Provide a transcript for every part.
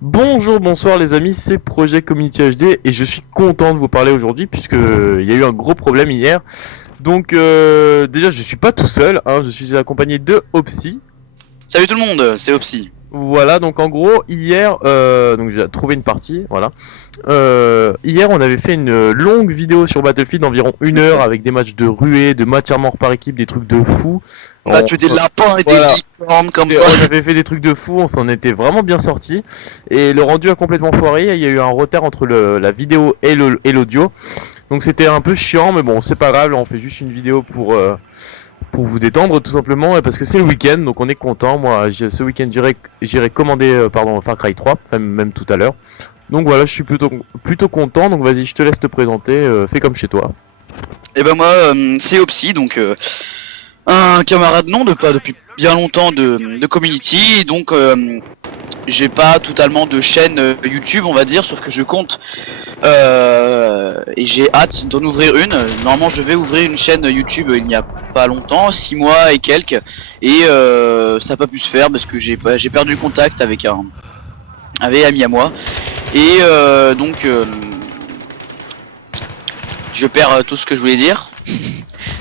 Bonjour, bonsoir les amis, c'est Projet Community HD et je suis content de vous parler aujourd'hui puisque il y a eu un gros problème hier. Donc déjà je suis pas tout seul, hein, je suis accompagné de Opsy. Salut tout le monde, c'est Opsy. Voilà, donc en gros hier, donc j'ai trouvé une partie, voilà. Hier on avait fait une longue vidéo sur Battlefield d'environ 1 heure avec des matchs de ruée, de matchs à mort par équipe, des trucs de fou. On a tué des lapins et Voilà. des licornes comme Et ça. on avait fait des trucs de fou, on s'en était vraiment bien sorti. Et le rendu a complètement foiré, il y a eu un retard entre la vidéo et l'audio. Donc c'était un peu chiant, mais bon, c'est pas grave, là, on fait juste une vidéo pour vous détendre tout simplement, et parce que c'est le week-end, donc on est content. Moi, ce week-end, j'irai commander Far Cry 3, enfin même tout à l'heure. Donc voilà, je suis plutôt content, donc vas-y, je te laisse te présenter, fais comme chez toi. Et ben moi, c'est Opsy, donc un camarade non de pas depuis bien longtemps de Community, donc j'ai pas totalement de chaîne YouTube on va dire, sauf que je compte et j'ai hâte d'en ouvrir une. Normalement je vais ouvrir une chaîne YouTube il n'y a pas longtemps, 6 mois et quelques, et ça n'a pas pu se faire parce que j'ai perdu le contact avec un ami à moi, et donc je perds tout ce que je voulais dire.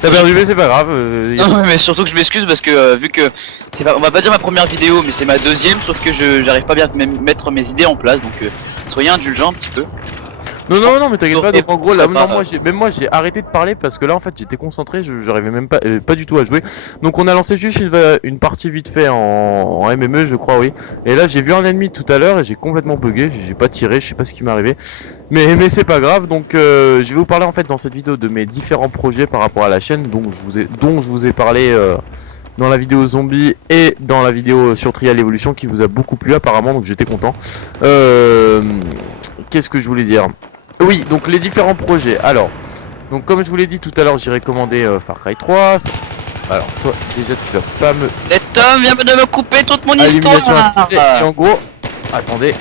T'as perdu, mais c'est pas grave. Non mais surtout que je m'excuse parce que vu que c'est pas, on va pas dire ma première vidéo mais c'est ma deuxième, sauf que j'arrive pas bien à mettre mes idées en place, donc soyez indulgents un petit peu. Non, mais t'inquiète pas, donc en gros, là, non, pas... moi j'ai arrêté de parler parce que là, en fait, j'étais concentré, j'arrivais même pas du tout à jouer. Donc on a lancé juste une partie vite fait en MME, je crois, oui. Et là, j'ai vu un ennemi tout à l'heure et j'ai complètement bugué, j'ai pas tiré, je sais pas ce qui m'est arrivé. Mais c'est pas grave, donc je vais vous parler en fait dans cette vidéo de mes différents projets par rapport à la chaîne, dont je vous ai parlé dans la vidéo zombie et dans la vidéo sur Trial Evolution qui vous a beaucoup plu apparemment, donc j'étais content. Qu'est-ce que je voulais dire? Oui, donc les différents projets. Alors, donc comme je vous l'ai dit tout à l'heure, j'irai commander Far Cry 3. Alors, toi, déjà, tu vas pas me... Cet homme vient de me couper toute mon Élimination assistée. Et histoire. en gros, attendez.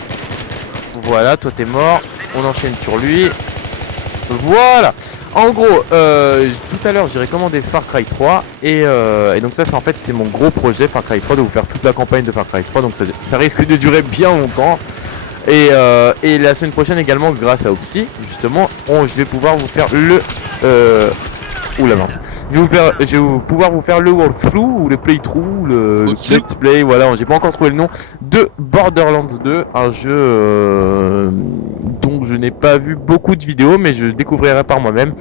Voilà, toi t'es mort. On enchaîne sur lui. Voilà. En gros, tout à l'heure, j'irai commander Far Cry 3. Et donc ça, c'est en fait, c'est mon gros projet, Far Cry 3, de vous faire toute la campagne de Far Cry 3. Donc ça risque de durer bien longtemps. Et la semaine prochaine également, grâce à Opsy, justement, je vais pouvoir vous faire le... Oula mince. Je vais pouvoir vous faire le walkthrough ou le playthrough, le let's play, voilà, j'ai pas encore trouvé le nom, de Borderlands 2, un jeu dont je n'ai pas vu beaucoup de vidéos, mais je découvrirai par moi-même.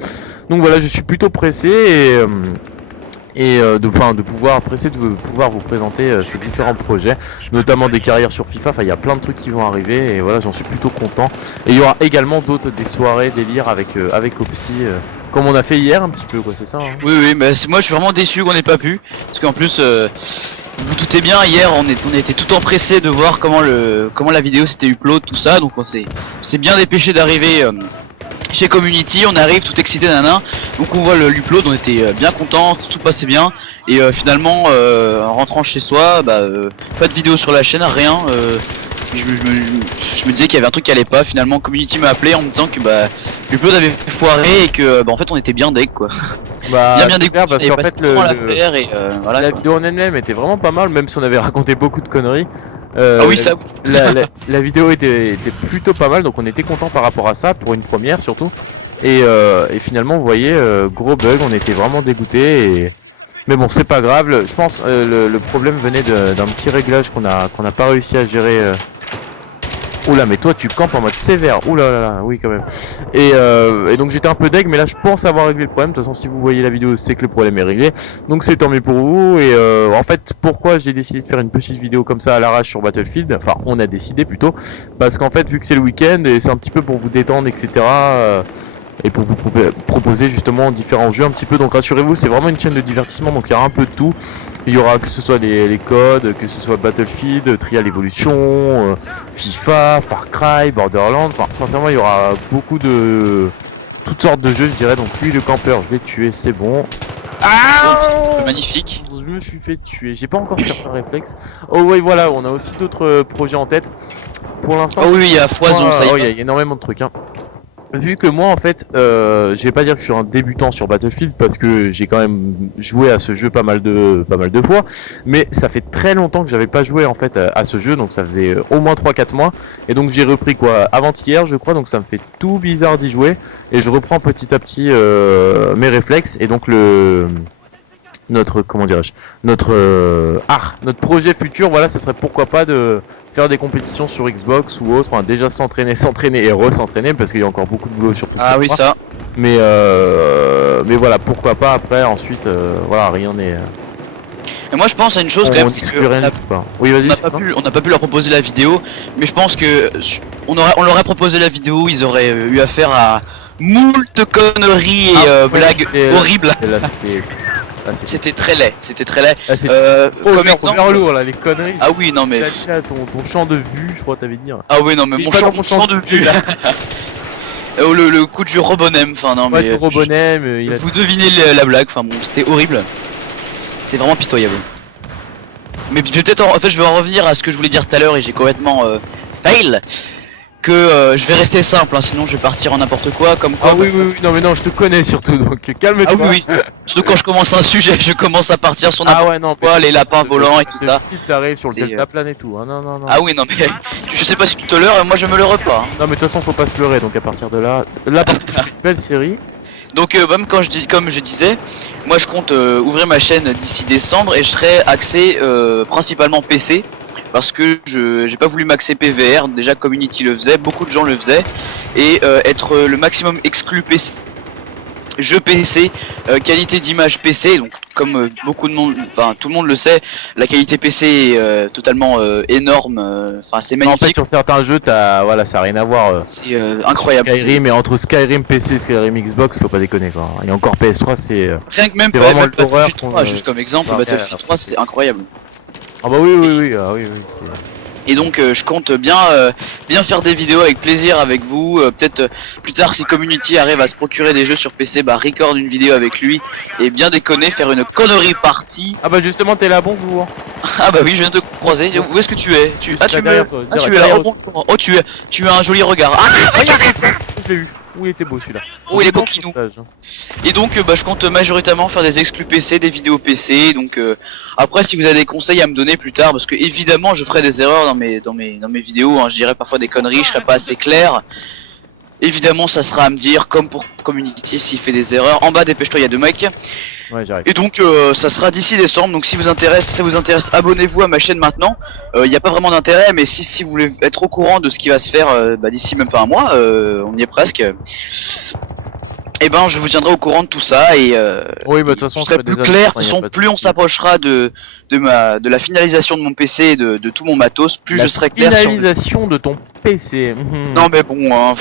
Donc voilà, je suis plutôt pressé de pouvoir vous présenter ces différents projets, notamment des carrières sur FIFA. Enfin, il y a plein de trucs qui vont arriver et voilà, j'en suis plutôt content. Et il y aura également des soirées délire avec Opsy, comme on a fait hier un petit peu, quoi, c'est ça, hein. Oui, mais moi je suis vraiment déçu qu'on ait pas pu, parce qu'en plus vous doutez bien, hier on était tout empressé de voir comment la vidéo s'était upload, tout ça, donc on s'est bien dépêché d'arriver chez Community. On arrive tout excité, nana, donc on voit l'upload, on était bien content, tout passait bien, et finalement en rentrant chez soi, pas de vidéo sur la chaîne, rien. Je me disais qu'il y avait un truc qui allait pas. Finalement Community m'a appelé en me disant que l'upload avait foiré et que en fait on était bien deck, quoi. Bah, bien clair, parce qu'en fait voilà, la quoi. vidéo en elle-même était vraiment pas mal, même si on avait raconté beaucoup de conneries. Ah oui, ça. La vidéo était plutôt pas mal, donc on était content par rapport à ça, pour une première surtout. Et finalement, vous voyez, gros bug, on était vraiment dégoûtés. Mais bon, c'est pas grave. Je pense le problème venait d'un petit réglage qu'on a pas réussi à gérer. Oula, mais toi tu campes en mode sévère. Oula là là, oui quand même. Et donc j'étais un peu deg, mais là je pense avoir réglé le problème. De toute façon, si vous voyez la vidéo, c'est que le problème est réglé. Donc c'est tant mieux pour vous. Et en fait, pourquoi j'ai décidé de faire une petite vidéo comme ça à l'arrache sur Battlefield? Enfin, on a décidé plutôt. Parce qu'en fait, vu que c'est le week-end, et c'est un petit peu pour vous détendre, etc. Et pour vous proposer justement différents jeux un petit peu. Donc rassurez-vous, c'est vraiment une chaîne de divertissement, donc il y aura un peu de tout. Il y aura que ce soit les codes, que ce soit Battlefield, Trial Evolution, FIFA, Far Cry, Borderlands. Enfin, sincèrement, il y aura beaucoup de toutes sortes de jeux, je dirais. Donc lui, le campeur, je l'ai tué, c'est bon. Ah, Magnifique. je me suis fait tuer. J'ai pas encore certains réflexes. Oh ouais, voilà, on a aussi d'autres projets en tête. Pour l'instant. Oh oui, il y a foison, ça y oh, va. il y a énormément de trucs, hein. vu que moi en fait, je vais pas dire que je suis un débutant sur Battlefield parce que j'ai quand même joué à ce jeu pas mal de fois, mais ça fait très longtemps que j'avais pas joué en fait à ce jeu, donc ça faisait au moins 3-4 mois, et donc j'ai repris quoi avant-hier je crois, donc ça me fait tout bizarre d'y jouer, et je reprends petit à petit mes réflexes, et donc notre comment dirais-je notre projet futur, voilà, ce serait pourquoi pas de faire des compétitions sur Xbox ou autre, hein, déjà s'entraîner et re-s'entraîner parce qu'il y a encore beaucoup de boulot surtout. Ah oui, ça. Mais voilà, pourquoi pas après ensuite voilà, rien n'est Et moi je pense à une chose quand même, c'est discute que rien du tout, pas. Oui, vas-y, on n'a pas pu leur proposer la vidéo, mais je pense que on leur aurait proposé la vidéo, ils auraient eu affaire à moult conneries et blagues horribles. C'était très laid, c'était très laid. Comme lourd là, les conneries. Ah oui, non mais. Là, ton champ de vue, je crois t'avais dit. Ah oui, non mais mon champ de vue là. Le coup du Robonem, enfin non mais. Du Robonem, vous devinez la blague, enfin bon, c'était horrible. C'était vraiment pitoyable. Mais peut-être en fait je vais en revenir à ce que je voulais dire tout à l'heure et j'ai complètement fail. Que je vais rester simple, hein, sinon je vais partir en n'importe quoi, comme quoi. Ah oui, non mais non, je te connais surtout, donc calme-toi. Ah oui, surtout quand je commence un sujet, je commence à partir sur n'importe quoi, les lapins volants et tout ça. T'arrives sur le delta plane et tout, hein, non. Ah oui, non mais je sais pas si tu te leurres, moi je me leurre pas. Hein. Non mais de toute façon faut pas se leurrer, donc à partir de là, par contre c'est une belle série. Donc même quand comme je disais, moi je compte ouvrir ma chaîne d'ici décembre et je serai axé principalement PC. Parce que j'ai pas voulu maxer PVR, déjà Community le faisait, beaucoup de gens le faisaient, et être le maximum exclu PC, jeu PC, qualité d'image PC, donc comme beaucoup de monde, enfin tout le monde le sait, la qualité PC est totalement énorme, enfin c'est magnifique. En fait sur certains jeux voilà, ça a rien à voir. C'est incroyable. Skyrim, mais entre Skyrim PC et Skyrim Xbox, faut pas déconner quoi. Et encore PS3 c'est... Rien que même c'est vraiment Battlefield 3, juste comme exemple, Battlefield 3 c'est incroyable. Ah bah oui, c'est... Et donc je compte bien faire des vidéos avec plaisir avec vous, peut-être plus tard si Community arrive à se procurer des jeux sur PC, bah record une vidéo avec lui et bien déconner, faire une connerie partie. Ah bah justement t'es là, bonjour. Ah bah oui, je viens de te croiser, où est-ce que tu es? Tu es là, oh bonjour. Oh tu as un joli regard. Ah je l'ai eu. Où il était beau celui-là. Oh il est coquinou. Et donc bah je compte majoritairement faire des exclus PC, des vidéos PC. Donc après si vous avez des conseils à me donner plus tard, parce que évidemment je ferai des erreurs dans mes vidéos, hein, je dirais parfois des conneries, je serai pas assez clair. Évidemment ça sera à me dire, comme pour Community s'il fait des erreurs. En bas dépêche-toi, il y a 2 mecs. Ouais, j'arrive. Et donc ça sera d'ici décembre, donc si ça vous intéresse, abonnez-vous à ma chaîne maintenant. Il n'y a pas vraiment d'intérêt, mais si vous voulez être au courant de ce qui va se faire d'ici même pas un mois, on y est presque. Et ben je vous tiendrai au courant de tout ça et oui, bah de toute façon c'est plus clair. De toute façon, plus on s'approchera de la finalisation de mon PC et de tout mon matos, plus je serai clair. Finalisation de ton PC. Non mais bon. Hein.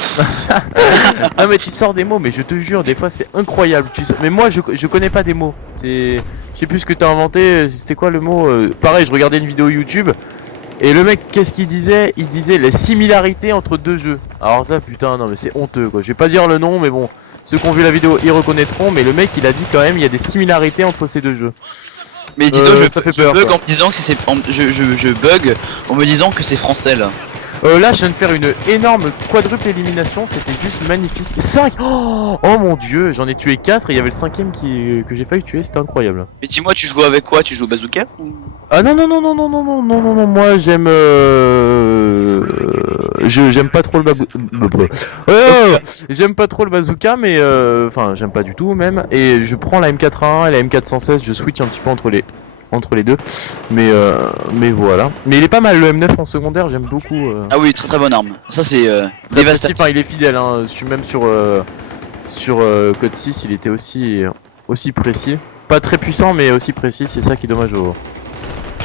Non mais tu sors des mots, mais je te jure, des fois c'est incroyable. Mais moi je connais pas des mots. Je sais plus ce que t'as inventé. C'était quoi le mot pareil, je regardais une vidéo YouTube. Et le mec, qu'est-ce qu'il disait? Il disait les similarités entre deux jeux. Alors ça, putain, non mais c'est honteux quoi. Je vais pas dire le nom, mais bon, ceux qui ont vu la vidéo, ils reconnaîtront. Mais le mec, il a dit quand même, il y a des similarités entre ces deux jeux. Mais dis-toi, ça fait peur. Je bug en me disant que je bug en me disant que c'est français là. Là, je viens de faire une énorme quadruple élimination, c'était juste magnifique. 5 oh mon dieu, j'en ai tué 4 et il y avait le 5ème que j'ai failli tuer, c'était incroyable. Mais dis-moi, tu joues avec quoi? Tu joues au bazooka ou... Ah non, moi j'aime... J'aime pas trop le j'aime pas trop le bazooka, mais enfin, j'aime pas du tout même. Et je prends la M4A1 et la M416, je switch un petit peu entre les deux, mais voilà. Mais il est pas mal le M9 en secondaire, j'aime beaucoup. Ah oui, très bonne arme. Ça c'est très précis, enfin il est fidèle, hein. Je suis même sur Code 6, il était aussi précis. Pas très puissant, mais aussi précis, c'est ça qui est dommage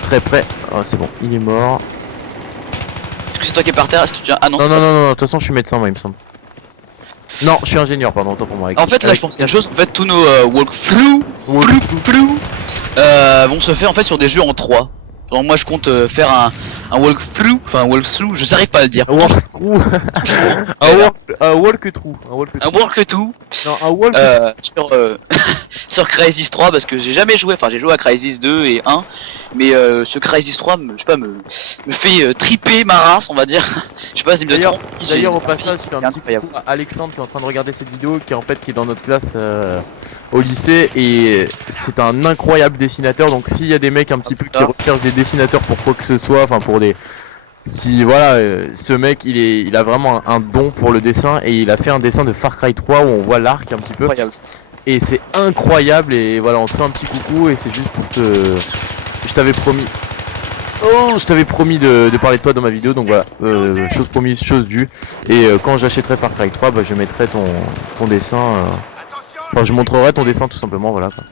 très près. Oh, c'est bon, il est mort. Est-ce que c'est toi qui es par terre? Est-ce que tu... Ah non, non, de toute façon je suis médecin moi il me semble. Non, je suis ingénieur, pardon, autant pour moi. En fait là je pense qu'il y a une chose, en fait tous nos walkthrough vont se faire en fait sur des jeux en 3. Donc moi je compte faire walkthrough, enfin un walkthrough, je n'arrive pas à le dire. Un walkthrough. Un walkthrough. Un walkthrough Non, un walk. sur sur Crysis 3 parce que j'ai jamais joué, enfin j'ai joué à Crysis 2 et 1, mais ce Crysis 3 me, je sais pas, me fait triper ma race, on va dire. Je sais pas si me donne D'ailleurs au passage je fais un petit coucou à Alexandre qui est en train de regarder cette vidéo, qui est dans notre classe au lycée, et c'est un incroyable dessinateur. Donc s'il y a des mecs un petit peu qui recherchent des dessinateurs pour quoi que ce soit, enfin pour des... Si voilà, ce mec il a vraiment un don pour le dessin, et il a fait un dessin de Far Cry 3 où on voit l'arc un petit peu. Incroyable. Et c'est incroyable, et voilà, on te fait un petit coucou, et c'est juste pour te... Je t'avais promis... Oh, je t'avais promis de parler de toi dans ma vidéo, donc voilà, chose promise, chose due. Et quand j'achèterai Far Cry 3, bah, je mettrai ton dessin... Enfin, je montrerai ton dessin tout simplement, voilà quoi.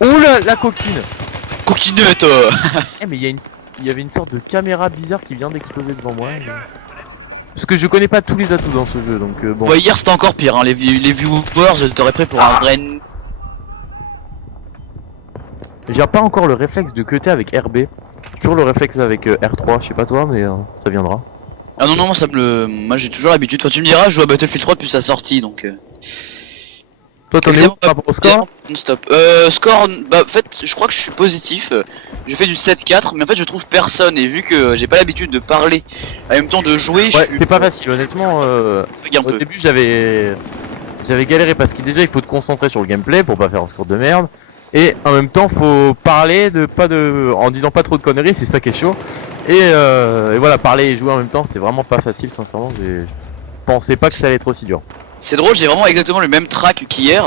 Oh la coquine. Coquinette. Eh mais il y avait une sorte de caméra bizarre qui vient d'exploser devant moi. Mais... Parce que je connais pas tous les atouts dans ce jeu, donc bon. Ouais, hier c'était encore pire, hein. Les viewers t'aurais pris pour un vrai... J'ai pas encore le réflexe de cutter avec RB. Toujours le réflexe avec R3, je sais pas toi, mais ça viendra. Ah non, moi moi j'ai toujours l'habitude. Enfin, tu me diras, je joue à Battlefield 3 depuis sa sortie, donc... Toi t'en es où par rapport au score? Stop. Score, bah en fait je crois que je suis positif. Je fais du 7-4, mais en fait je trouve personne, et vu que j'ai pas l'habitude de parler en même temps de jouer, ouais, c'est pas facile honnêtement. Au début j'avais galéré parce que déjà il faut te concentrer sur le gameplay pour pas faire un score de merde, et en même temps faut parler en disant pas trop de conneries, c'est ça qui est chaud. Et voilà, parler et jouer en même temps c'est vraiment pas facile, sincèrement. Je pensais pas que ça allait être aussi dur. C'est drôle, j'ai vraiment exactement le même track qu'hier.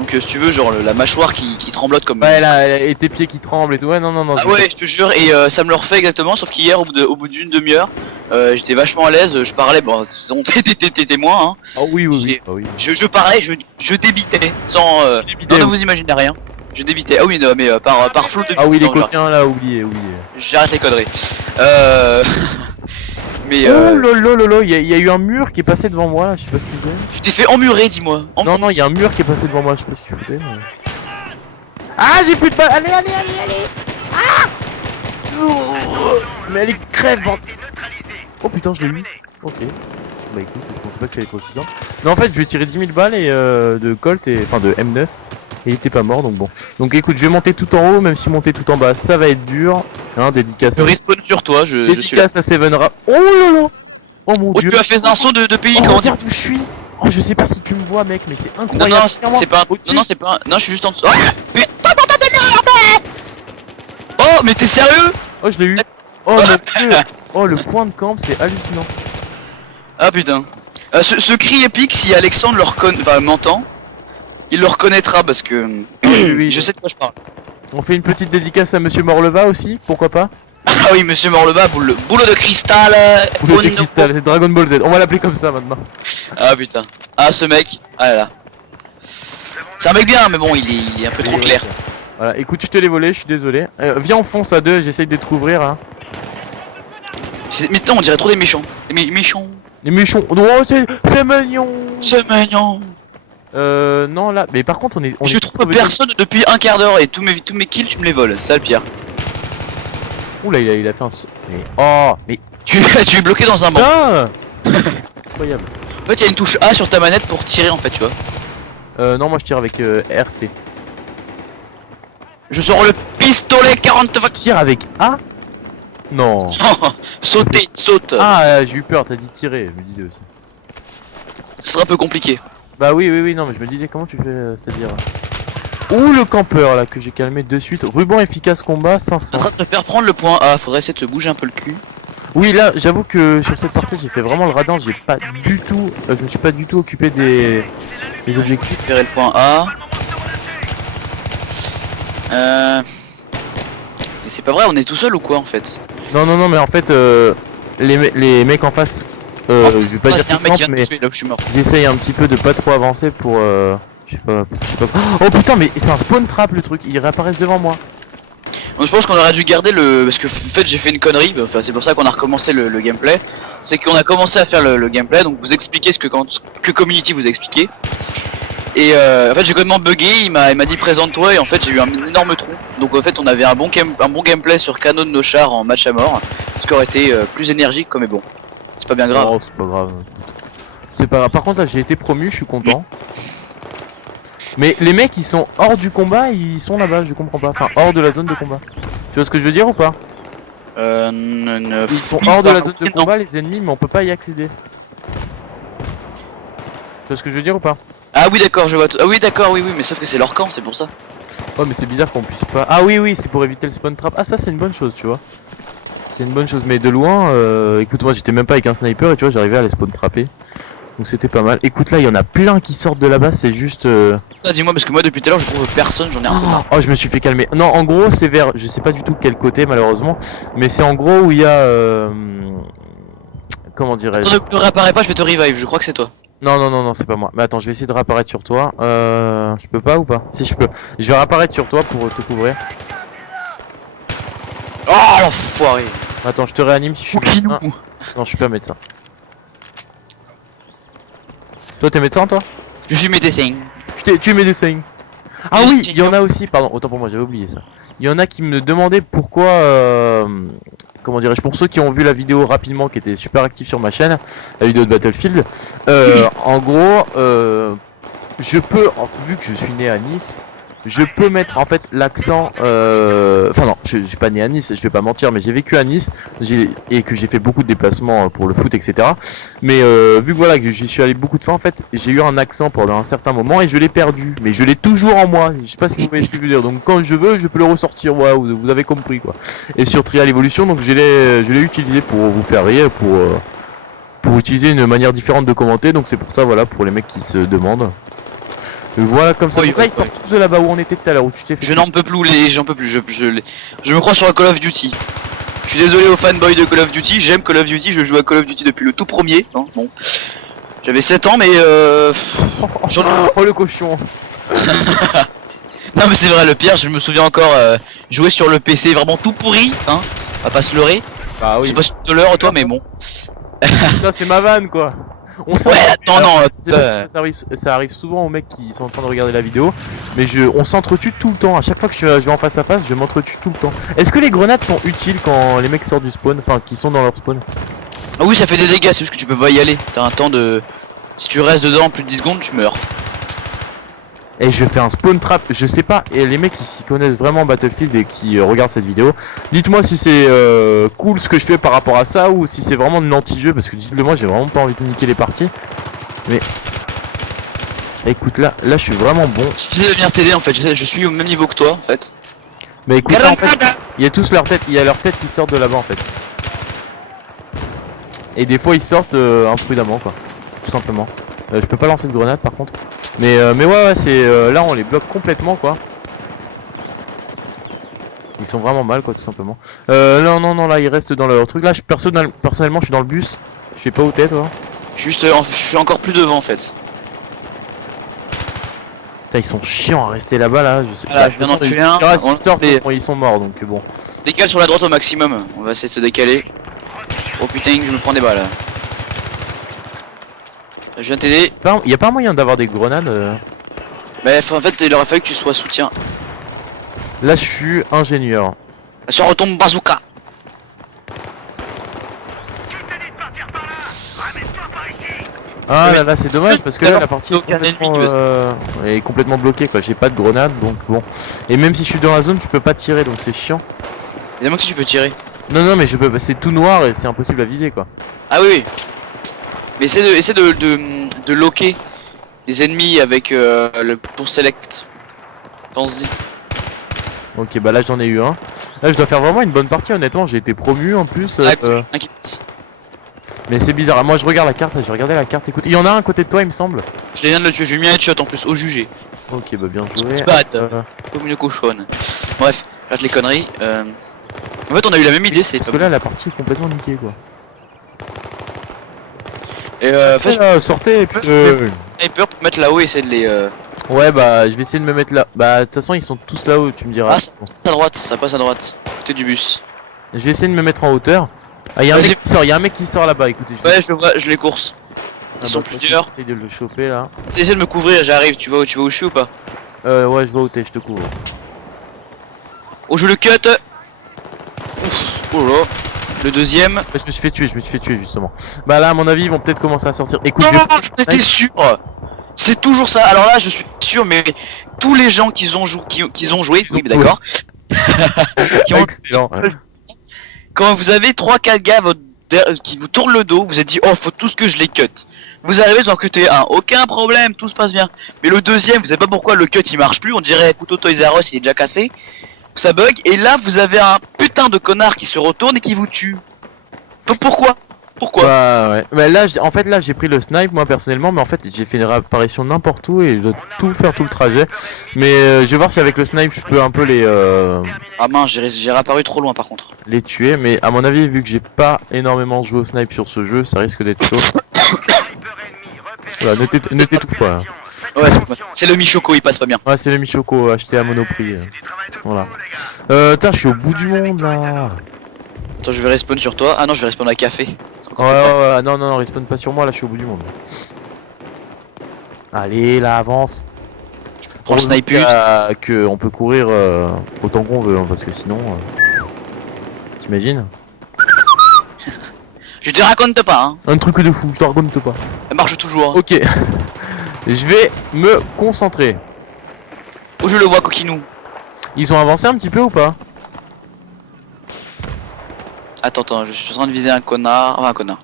Donc si tu veux, genre la mâchoire qui tremblote comme... Ouais là, et tes pieds qui tremblent et tout, ouais non. Ah ouais, je te jure, et ça me le refait exactement, sauf qu'hier au bout d'une demi-heure, j'étais vachement à l'aise, je parlais, bon, t'es témoin, hein. Ah oui. Je parlais, je débitais, sans... non, ne vous imaginez rien. Je débitais, ah oui, non, mais par flot de... Ah oui, les coquins là, oubliez. J'arrête les conneries. Mais oh lolo, il y a eu un mur qui est passé devant moi, je sais pas ce qu'il faisait. Tu t'es fait emmurer, dis-moi. Non, il y a un mur qui est passé devant moi, je sais pas ce qu'il foutait. Mais... Ah, j'ai plus de balles. Allez. Ah mais allez, crève, bordel. Oh putain, je l'ai eu. Ok. Bah écoute, je pensais pas que ça allait être aussi simple. Non, en fait, je vais tirer 10 000 balles et de Colt, enfin de M9. Et il était pas mort, donc bon. Donc écoute, je vais monter tout en haut, même si monter tout en bas, ça va être dur. Hein, dédicace. Je respawn sur toi, dédicace à Seven Rap. Oh lolo. Oh mon dieu. Tu as fait un saut de pays quand regarde où je suis. Oh, je sais pas si tu me vois, mec, mais c'est incroyable. Non, c'est pas. Non, c'est pas. Non, je suis juste en dessous. Oh, putain, bordel de merde. Oh, mais t'es sérieux? Oh, je l'ai eu. Oh mon dieu. Oh, le point de camp, c'est hallucinant. Ah putain. Ce cri épique, si Alexandre m'entend, il le reconnaîtra parce que oui, je sais de quoi je parle. On fait une petite dédicace à Monsieur Morleva aussi, pourquoi pas? Ah oui, Monsieur Morleva, boulot de cristal. Boulot de cristal, c'est Dragon Ball Z. On va l'appeler comme ça maintenant. Ah putain. Ah ce mec. Ah là. C'est un mec bien, mais bon, il est un peu trop clair. Voilà, écoute, je te l'ai volé, je suis désolé. Viens, on fonce à deux, j'essaye de te couvrir hein. Mais non, on dirait trop des méchants. Des méchants. Les méchants. Non, c'est mignon. C'est mignon. Non là, mais par contre je trouve personne depuis un quart d'heure, et tous mes kills tu me les voles, c'est ça le pire. Oula, il a fait un saut. Mais oh, mais tu es bloqué dans un banc. Incroyable. En fait, il y a une touche A sur ta manette pour tirer en fait, tu vois. Non, moi je tire avec RT. Je sors le pistolet 40. Tu tires avec A? Non. Sauter, saute. Ah, j'ai eu peur, t'as dit tirer, je me disais aussi. Ce sera un peu compliqué. Bah oui, non, mais je me disais comment tu fais, c'est-à-dire... Ouh, le campeur là que j'ai calmé de suite. Ruban efficace combat 500. En train de te faire prendre le point A, faudrait essayer de se bouger un peu le cul. Oui, là j'avoue que sur cette partie j'ai fait vraiment le radin, j'ai pas du tout, je me suis pas du tout occupé des objectifs. Récupérer le point A. Mais c'est pas vrai, on est tout seul ou quoi en fait? Non, mais en fait les mecs en face, je vais pas dire qu'ils mais ils essayent un petit peu de pas trop avancer pour je sais pas. Oh putain, mais c'est un spawn trap le truc, ils réapparaissent devant moi. Je pense qu'on aurait dû garder parce que en fait j'ai fait une connerie, enfin c'est pour ça qu'on a recommencé le gameplay. C'est qu'on a commencé à faire le gameplay, donc vous expliquez ce que Community vous a expliqué. Et en fait j'ai complètement bugué, il m'a dit présente-toi, et en fait j'ai eu un énorme trou. Donc en fait on avait un bon gameplay sur Canon de nos chars en match à mort. qui aurait été plus énergique quoi, mais bon, c'est pas bien grave. Oh, c'est pas grave. C'est pas grave. Par contre là j'ai été promu, je suis content. Mais les mecs ils sont hors du combat, ils sont là-bas, je comprends pas. Enfin hors de la zone de combat. Tu vois ce que je veux dire ou pas? Ils sont hors de la zone de combat les ennemis, mais on peut pas y accéder. Tu vois ce que je veux dire ou pas? Ah oui d'accord, je vois tout. Ah oui d'accord, oui mais sauf que c'est leur camp, c'est pour ça. Ouais mais c'est bizarre qu'on puisse pas... Ah oui c'est pour éviter le spawn trap. Ah ça c'est une bonne chose tu vois. C'est une bonne chose mais de loin, écoute moi j'étais même pas avec un sniper et tu vois j'arrivais à les spawn trapper. Donc c'était pas mal. Écoute là il y en a plein qui sortent de là-bas, c'est juste... Ah dis-moi parce que moi depuis tout à l'heure je trouve personne, j'en ai un peu marre. Oh je me suis fait calmer. Non en gros c'est vers... Je sais pas du tout quel côté malheureusement. Mais c'est en gros où il y a... Comment dirais-je? Attends, ne réapparais pas, je vais te revive, je crois que c'est toi. Non, c'est pas moi. Mais attends, je vais essayer de réapparaître sur toi. Je peux pas ou pas? Si je peux. Je vais réapparaître sur toi pour te couvrir. Oh l'enfoiré. Attends, je te réanime si je suis Oukinou. médecin. Non, je suis pas médecin. Toi, t'es médecin, toi? Je suis médecin. Tu es médecin. Ah Je oui, suis il y en a aussi. Pardon, autant pour moi, j'avais oublié ça. Il y en a qui me demandaient pourquoi... Comment dirais-je, pour ceux qui ont vu la vidéo rapidement, qui était super active sur ma chaîne, la vidéo de Battlefield, en gros, je peux, vu que je suis né à Nice, je peux mettre en fait l'accent, enfin non, je suis pas né à Nice, je vais pas mentir, mais j'ai vécu à Nice, et que j'ai fait beaucoup de déplacements pour le foot, etc. Mais vu que voilà, que j'y suis allé beaucoup de fois, en fait, j'ai eu un accent pendant un certain moment et je l'ai perdu, mais je l'ai toujours en moi, je sais pas si vous voyez ce que je veux dire, donc quand je veux, je peux le ressortir, voilà, vous avez compris quoi. Et sur Trial Evolution, donc je l'ai utilisé pour vous faire rire, pour utiliser une manière différente de commenter, donc c'est pour ça, voilà, pour les mecs qui se demandent. Voilà comme ça. Oui, Donc là oui, ils sortent tous de là-bas où on était tout à l'heure, où tu t'es fait. Je n'en peux plus j'en peux plus, je me crois sur un Call of Duty. Je suis désolé aux fanboys de Call of Duty, j'aime Call of Duty, je joue à Call of Duty depuis le tout premier. Hein, bon. J'avais 7 ans mais Oh le cochon. Non mais c'est vrai, le pire, je me souviens encore jouer sur le PC vraiment tout pourri, hein. On va pas se leurrer. Bah Je oui. sais pas si tu te leurres toi mais bon. Non c'est ma vanne quoi. On Ouais, attends non, ça arrive souvent aux mecs qui sont en train de regarder la vidéo, mais on s'entretue tout le temps. À chaque fois que je vais en face à face, je m'entretue tout le temps. Est-ce que les grenades sont utiles quand les mecs sortent du spawn, enfin qui sont dans leur spawn? Ah oui ça fait des dégâts, c'est juste que tu peux pas y aller. T'as un temps de... Si tu restes dedans plus de 10 secondes tu meurs. Et je fais un spawn trap, je sais pas, et les mecs qui s'y connaissent vraiment Battlefield et qui regardent cette vidéo, dites-moi si c'est cool ce que je fais par rapport à ça ou si c'est vraiment de l'anti-jeu, parce que dites-le moi, j'ai vraiment pas envie de niquer les parties. Mais écoute là je suis vraiment bon. Je vais venir t'aider en fait, je suis au même niveau que toi en fait. Mais écoute là en fait, il y a tous leur tête, il y a leur tête qui sortent de là-bas en fait. Et des fois ils sortent imprudemment quoi, tout simplement. Je peux pas lancer de grenade par contre. Mais ouais c'est là on les bloque complètement quoi. Ils sont vraiment mal quoi tout simplement. Non là ils restent dans leur truc. Là personnellement je suis dans le bus. Je sais pas où t'es toi. Je suis encore plus devant en fait. Putain ils sont chiants à rester là-bas là. Voilà, je viens d'en tuer un. S'ils sortent bon, ils sont morts donc bon. Décale sur la droite au maximum, on va essayer de se décaler. Oh putain je me prends des balles. Je viens t'aider. Il y a pas moyen d'avoir des grenades Mais en fait il aurait fallu que tu sois soutien. Là je suis ingénieur. Ça retombe bazooka. Ah là là c'est dommage parce que là la partie aucun est complètement bloquée quoi, j'ai pas de grenade donc bon. Et même si je suis dans la zone je peux pas tirer donc c'est chiant. Évidemment que si tu peux tirer. Non mais je peux, c'est tout noir et c'est impossible à viser quoi. Ah oui. Mais essaie de loquer des ennemis avec le pour select. Pense-y. Ok bah là j'en ai eu un. Là je dois faire vraiment une bonne partie honnêtement, j'ai été promu en plus. T'inquiète. Mais c'est bizarre, moi je regarde la carte, là j'ai regardé la carte, écoute, il y en a un à côté de toi il me semble. Je viens de le tuer, j'ai mis un headshot en plus, au jugé. Ok bah bien joué. Bad. Comme une cochonne. Bref, j'arrête les conneries. En fait on a eu la même idée, c'est parce que là la partie est complètement niquée quoi. Et sortez et puis sniper pour mettre là-haut et essayer de les Ouais bah je vais essayer de me mettre là. Bah de toute façon ils sont tous là-haut tu me diras. Ah ça passe à droite, ça passe à droite. Côté du bus. Je vais essayer de me mettre en hauteur. Ah y'a un mec qui sort, y'a un mec qui sort là-bas, écoutez. Ouais je le vois, je les course. Ils sont plusieurs. J'essaie de le choper là. Essaye de me couvrir, j'arrive, tu vois où je suis ou pas? Ouais je vois où t'es, je te couvre. Oh je le cut. Ouf, oh là. Le deuxième. Je me suis fait tuer justement. Bah là à mon avis ils vont peut-être commencer à sortir. Écoute, Non, je vais... j'étais sûr. C'est toujours ça. Alors là, je suis sûr, mais tous les gens qui ont joué, oui, mais d'accord. qui ont- Excellent. Quand vous avez 3-4 gars qui vous tournent le dos, vous êtes dit, oh, faut tous que je les cut. Vous arrivez, vous en cuttez un, aucun problème, tout se passe bien. Mais le deuxième, vous savez pas pourquoi le cut il marche plus, on dirait couteau Toys R Us, il est déjà cassé. Ça bug, et là vous avez un putain de connard qui se retourne et qui vous tue. Pourquoi Bah ouais. Bah là en fait là j'ai pris le snipe moi personnellement, mais en fait j'ai fait une réapparition n'importe où et je dois tout faire tout le trajet. Mais je vais voir si avec le snipe je peux un peu Ah mince, j'ai réapparu trop loin par contre. les tuer. Mais à mon avis vu que j'ai pas énormément joué au snipe sur ce jeu, ça risque d'être chaud. Voilà, ne t'étouffe pas. Hein. Ouais, c'est le Michoco, il passe pas bien. Ouais c'est le Michoco acheté à Monoprix. Voilà. Putain je suis au bout du monde là. Attends, je vais respawn sur toi. Ah non, je vais respawn à café. Ouais, non, respawn pas sur moi, là je suis au bout du monde. Allez, là, avance. Prends le sniper. Que on peut courir autant qu'on veut, hein, parce que sinon. T'imagines? Je te raconte pas, hein. Un truc de fou, je te raconte pas. Elle marche toujours. Hein. Ok. Je vais me concentrer. Oh, je le vois, coquinou. Ils ont avancé un petit peu ou pas? Attends, je suis en train de viser un connard. Enfin, un connard.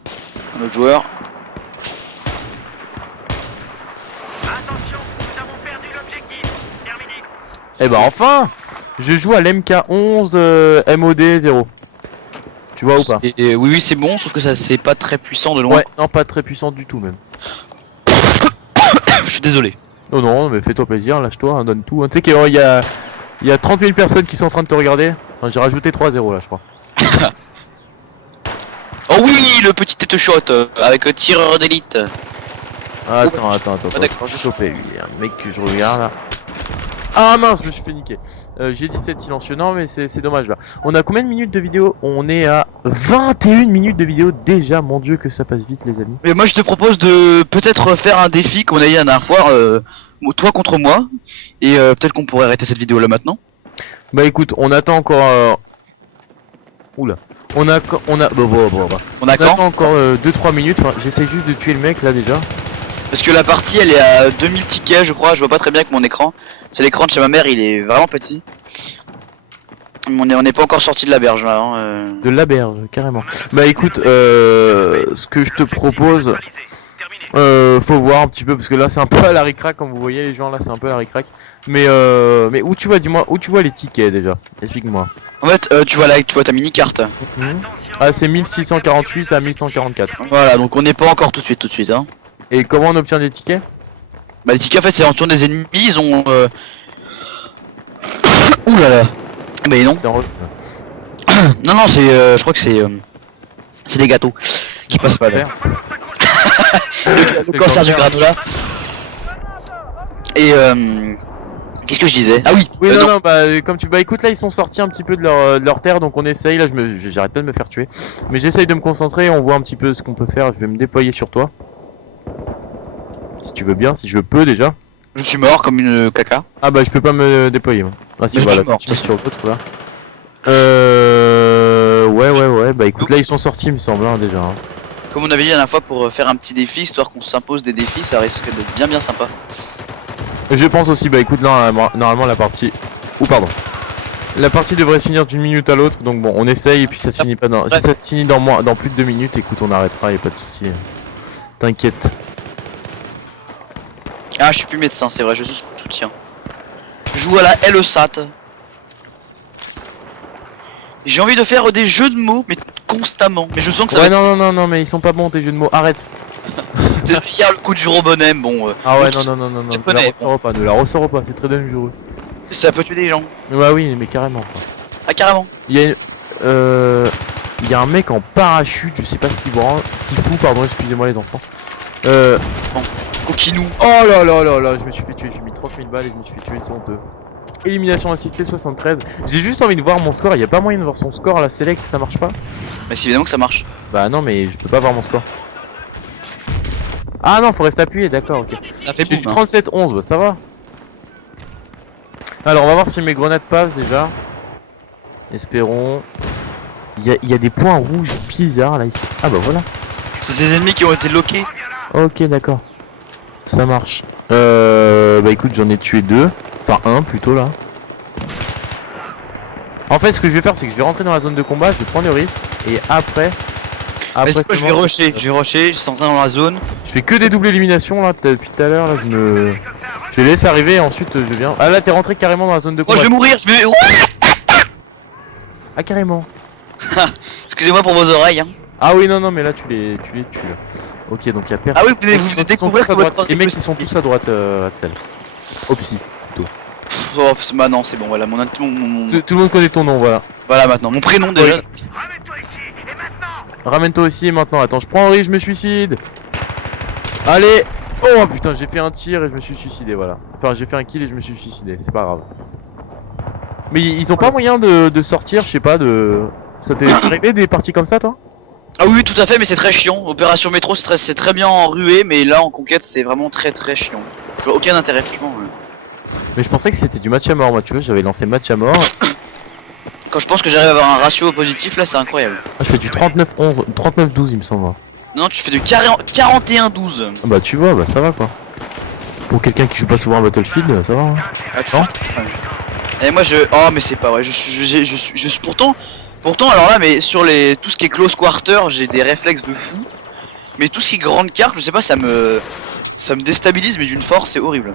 Un autre joueur. Attention, nous avons perdu l'objectif. Terminé. Eh ben enfin. Je joue à l'MK11 MOD 0. Tu vois ou pas? Et oui, c'est bon, sauf que ça c'est pas très puissant de loin. Ouais, non, pas très puissant du tout même. Je suis désolé. Oh non, mais fais-toi plaisir, lâche-toi, hein, donne tout. Hein. Tu sais qu'il y a 30 000 personnes qui sont en train de te regarder. Enfin, j'ai rajouté 3-0 là, je crois. Oh oui, le petit tête shot avec tireur d'élite. Attends, d'accord. je vais choper lui, un mec que je regarde là. Ah mince, je me suis fait niquer. J'ai dit 7 silencieux, non mais c'est dommage là. On a combien de minutes de vidéo? On est à 21 minutes de vidéo déjà, mon dieu que ça passe vite les amis. Mais moi je te propose de peut-être faire un défi comme on a eu la dernière fois, toi contre moi. Et peut-être qu'on pourrait arrêter cette vidéo là maintenant. Bah écoute, on attend encore... Oula. On a... Bah. On On a attend quand encore 2-3 minutes, enfin, j'essaie juste de tuer le mec là déjà. Parce que la partie elle est à 2000 tickets je crois, je vois pas très bien avec mon écran. C'est l'écran de chez ma mère, il est vraiment petit. On n'est pas encore sorti de la berge là. Hein, De la berge, carrément. Bah écoute, ce que je te propose, faut voir un petit peu parce que là c'est un peu à la ric-rac comme vous voyez les gens là c'est un peu à la ric-rac. Mais où tu vois, dis-moi, où tu vois les tickets déjà? Explique-moi. En fait, tu vois là, tu vois ta mini carte. Ah c'est 1648 à 1144. Voilà, donc on n'est pas encore tout de suite. Hein. Et comment on obtient des tickets? Bah les tickets en fait c'est en tour des ennemis, ils ont. Ouh là là. Mais non. Non, c'est. Je crois que c'est des gâteaux qui passent pas là. Le cancer du granola. Et qu'est-ce que je disais? Ah oui. Oui non, bah comme tu... Bah écoute là ils sont sortis un petit peu de leur terre donc on essaye là, j'arrête pas de me faire tuer. Mais j'essaye de me concentrer, on voit un petit peu ce qu'on peut faire, je vais me déployer sur toi. Si tu veux bien, si je peux déjà. Je suis mort comme une caca. Ah bah je peux pas me déployer moi. Ah si Mais voilà, mort, tu mets sur l'autre là. Ouais, bah écoute là ils sont sortis il me semble hein, déjà. Hein. Comme on avait dit la dernière fois pour faire un petit défi, histoire qu'on s'impose des défis, ça risque d'être bien sympa. Je pense aussi, bah écoute normalement la partie... Ouh pardon. La partie devrait se finir d'une minute à l'autre, donc bon on essaye et puis ça se finit pas dans... Si ça se finit dans plus de 2 minutes, écoute on arrêtera, y a pas de souci. T'inquiète. Ah je suis plus médecin, c'est vrai, je suis soutien. Je joue à la LESAT. J'ai envie de faire des jeux de mots, mais constamment. Mais je sens que ça ouais, va non, mais ils sont pas bons tes jeux de mots, arrête. Hier le coup du robonem, bon. Ah ouais, non, je ne connais. la ressors pas, c'est très dangereux. Ça peut tuer des gens. Bah oui, mais carrément. Quoi. Ah carrément. Il y a un mec en parachute, je sais pas ce qu'il fout, pardon, excusez-moi les enfants. Bon, coquinou. Oh là, je me suis fait tuer, j'ai mis 30 000 balles et je me suis fait tuer, c'est honteux. Élimination assistée 73. J'ai juste envie de voir mon score, y a pas moyen de voir son score à la select, ça marche pas? Mais c'est évidemment que ça marche. Bah non, mais je peux pas voir mon score. Ah non, faut rester appuyé, d'accord, ok. Ça fait J'ai du boum, hein. 37-11, bah ça va. Alors on va voir si mes grenades passent déjà. Espérons. Il y a des points rouges bizarres là ici. Ah bah voilà. C'est ces ennemis qui ont été loqués. Ok, d'accord. Ça marche. Bah écoute, j'en ai tué 2. Enfin, un plutôt là. En fait, ce que je vais faire, c'est que je vais rentrer dans la zone de combat, je vais prendre le risque. Et après. Vas-y, moi, je seulement- vais rusher, je suis entré dans la zone. Je fais que des doubles éliminations là depuis tout à l'heure. Là, je les laisse arriver et ensuite je viens. Ah là, t'es rentré carrément dans la zone de Oh, combat. je vais mourir, je vais. Ah, carrément. Excusez-moi pour vos oreilles. Hein. Ah oui, non, non, mais là, tu les tues là. Ok, donc il y a personne. Ah oui, mais vous venez de Ils sont découvrir tous à que votre droite. Les troisième mecs, ils sont tous à droite, Axel. Opsi. Oh, bah non, c'est bon, voilà, Tout le monde connaît ton nom, voilà. voilà maintenant, mon prénom déjà. Ramène-toi ici, et maintenant. Ramène-toi aussi et maintenant. Attends, je prends Henri, je me suicide. Allez. Oh putain, j'ai fait un tir et je me suis suicidé, voilà. Enfin, j'ai fait un kill et je me suis suicidé, c'est pas grave. Mais ils ont pas moyen de sortir, je sais pas, de. Ça t'est arrivé des parties comme ça, toi? Ah oui, tout à fait, mais c'est très chiant. Opération métro, c'est très bien enrué, mais là en conquête, c'est vraiment très chiant. Aucun intérêt, franchement. Mais je pensais que c'était du match à mort, moi, tu vois, j'avais lancé match à mort. Quand je pense que j'arrive à avoir un ratio positif, là, c'est incroyable. Ah, je fais du 39-11, 39-12, il me semble. Non, tu fais du 41-12. Ah bah, tu vois, bah ça va quoi. Pour quelqu'un qui joue pas souvent à Battlefield, ça va. Hein. Ah, tu vois. Et moi je... Oh mais c'est pas vrai, je suis pourtant alors là mais sur les tout ce qui est close quarter j'ai des réflexes de fou. Mais tout ce qui est grande carte, je sais pas, ça me déstabilise mais d'une force, c'est horrible.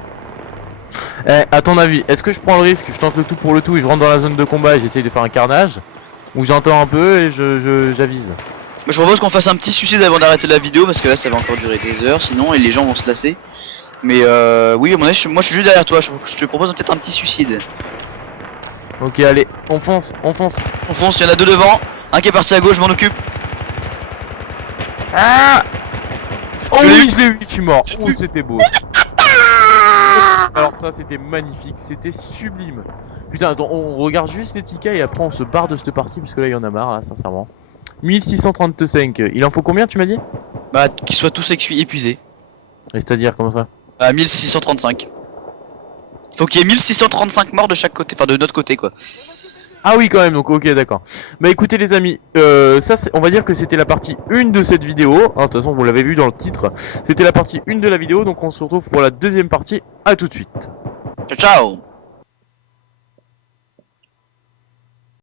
Eh, à ton avis, est-ce que je prends le risque, je tente le tout pour le tout et je rentre dans la zone de combat et j'essaye de faire un carnage? Ou j'entends un peu et j'avise? Moi je propose qu'on fasse un petit suicide avant d'arrêter la vidéo parce que là ça va encore durer des heures sinon et les gens vont se lasser. Mais oui à mon avis, moi je suis juste derrière toi, je te propose peut-être un petit suicide. Ok, allez, on fonce, on fonce. On fonce, il y en a deux devant, un qui est parti à gauche, je m'en occupe. Ah! Oh Je l'ai oui, je l'ai eu, je suis mort. Oh, c'était beau. Alors ça, c'était magnifique, c'était sublime. Putain, attends, on regarde juste les tickets et après on se barre de cette partie parce que là, il y en a marre, là, sincèrement. 1635, il en faut combien, tu m'as dit? Bah qu'ils soient tous épuisés. Et c'est-à-dire, comment ça? À 1635. Faut qu'il y ait 1635 morts de chaque côté, enfin de notre côté quoi. Ah oui quand même, donc ok d'accord. Bah écoutez les amis, ça on va dire que c'était la partie 1 de cette vidéo, hein, de toute façon vous l'avez vu dans le titre. C'était la partie 1 de la vidéo, donc on se retrouve pour la deuxième partie, à tout de suite. Ciao ciao.